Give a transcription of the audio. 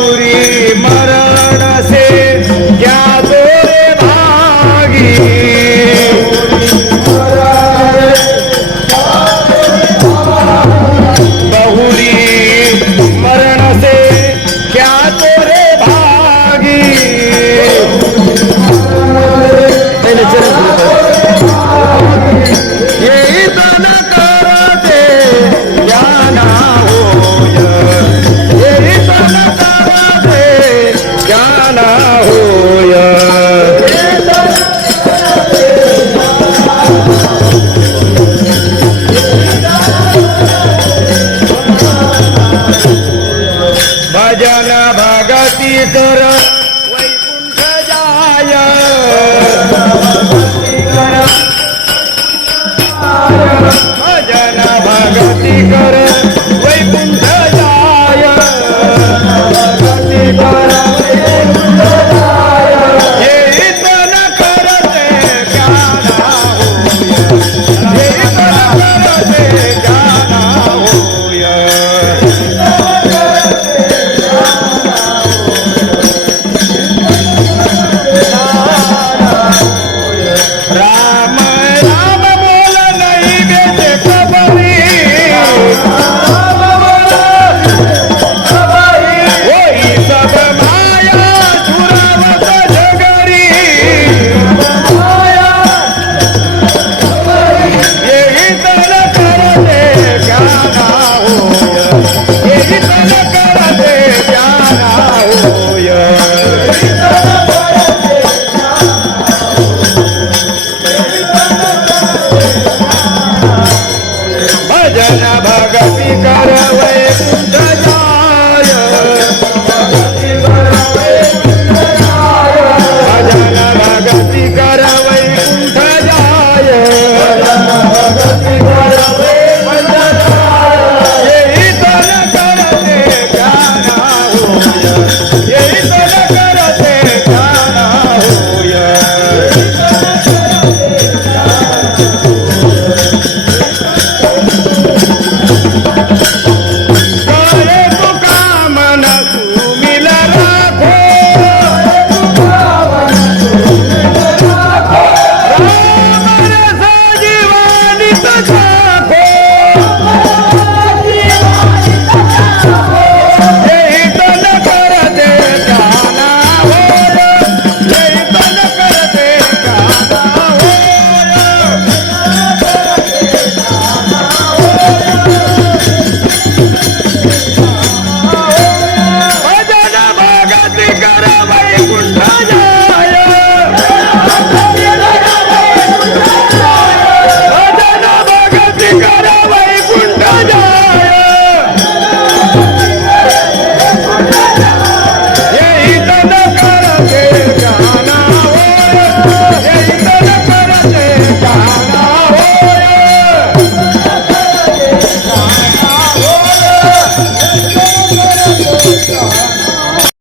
ગૌરી મારા भजन भगती कर.